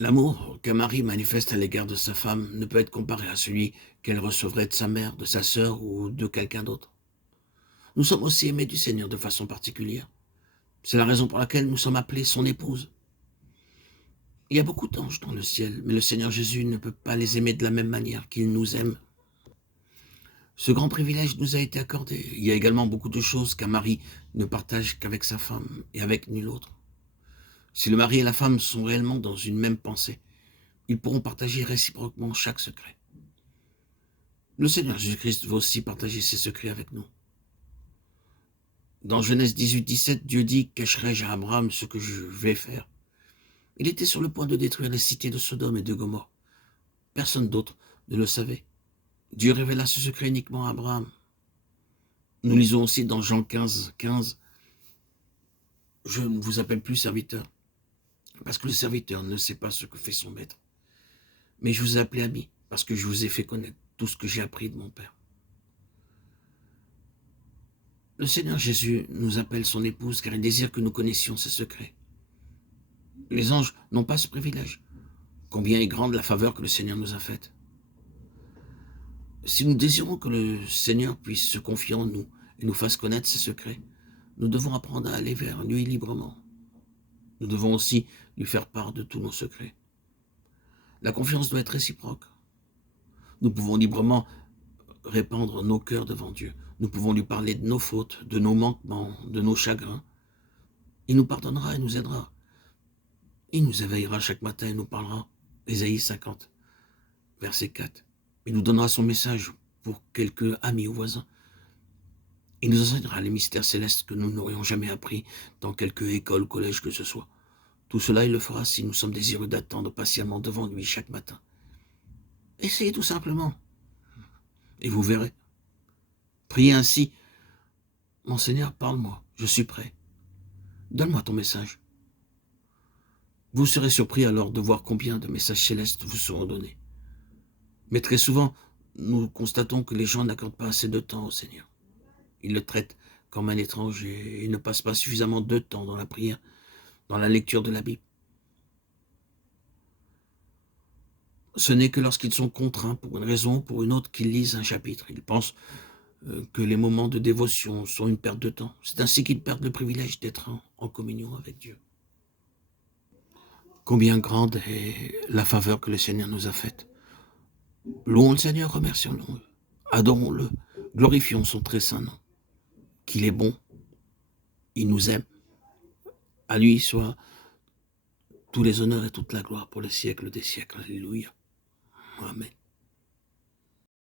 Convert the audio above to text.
L'amour que Marie manifeste à l'égard de sa femme ne peut être comparé à celui qu'elle recevrait de sa mère, de sa sœur ou de quelqu'un d'autre. Nous sommes aussi aimés du Seigneur de façon particulière. C'est la raison pour laquelle nous sommes appelés son épouse. Il y a beaucoup d'anges dans le ciel, mais le Seigneur Jésus ne peut pas les aimer de la même manière qu'il nous aime. Ce grand privilège nous a été accordé. Il y a également beaucoup de choses qu'un mari ne partage qu'avec sa femme et avec nul autre. Si le mari et la femme sont réellement dans une même pensée, ils pourront partager réciproquement chaque secret. Le Seigneur Jésus-Christ veut aussi partager ses secrets avec nous. Dans Genèse 18-17, Dieu dit « Cacherai-je à Abraham ce que je vais faire ?» Il était sur le point de détruire les cités de Sodome et de Gomorrhe. Personne d'autre ne le savait. Dieu révéla ce secret uniquement à Abraham. Nous lisons aussi dans Jean 15, je ne vous appelle plus serviteur, parce que le serviteur ne sait pas ce que fait son maître. Mais je vous ai appelé ami, parce que je vous ai fait connaître tout ce que j'ai appris de mon Père. Le Seigneur Jésus nous appelle son épouse, car il désire que nous connaissions ses secrets. Les anges n'ont pas ce privilège. Combien est grande la faveur que le Seigneur nous a faite. Si nous désirons que le Seigneur puisse se confier en nous et nous fasse connaître ses secrets, nous devons apprendre à aller vers lui librement. Nous devons aussi lui faire part de tous nos secrets. La confiance doit être réciproque. Nous pouvons librement répandre nos cœurs devant Dieu. Nous pouvons lui parler de nos fautes, de nos manquements, de nos chagrins. Il nous pardonnera et nous aidera. Il nous éveillera chaque matin et nous parlera. Ésaïe 50, verset 4. Il nous donnera son message pour quelques amis ou voisins. Il nous enseignera les mystères célestes que nous n'aurions jamais appris dans quelque école ou collège que ce soit. Tout cela, il le fera si nous sommes désireux d'attendre patiemment devant lui chaque matin. Essayez tout simplement, et vous verrez. Priez ainsi. Mon Seigneur, parle-moi, je suis prêt. Donne-moi ton message. Vous serez surpris alors de voir combien de messages célestes vous seront donnés. Mais très souvent, nous constatons que les gens n'accordent pas assez de temps au Seigneur. Ils le traitent comme un étranger et ne passent pas suffisamment de temps dans la prière, dans la lecture de la Bible. Ce n'est que lorsqu'ils sont contraints pour une raison ou pour une autre qu'ils lisent un chapitre. Ils pensent que les moments de dévotion sont une perte de temps. C'est ainsi qu'ils perdent le privilège d'être en communion avec Dieu. Combien grande est la faveur que le Seigneur nous a faite. Louons le Seigneur, remercions-le, adorons-le, glorifions son très saint nom. Qu'il est bon, il nous aime. À lui soit tous les honneurs et toute la gloire pour les siècles des siècles. Alléluia. Amen.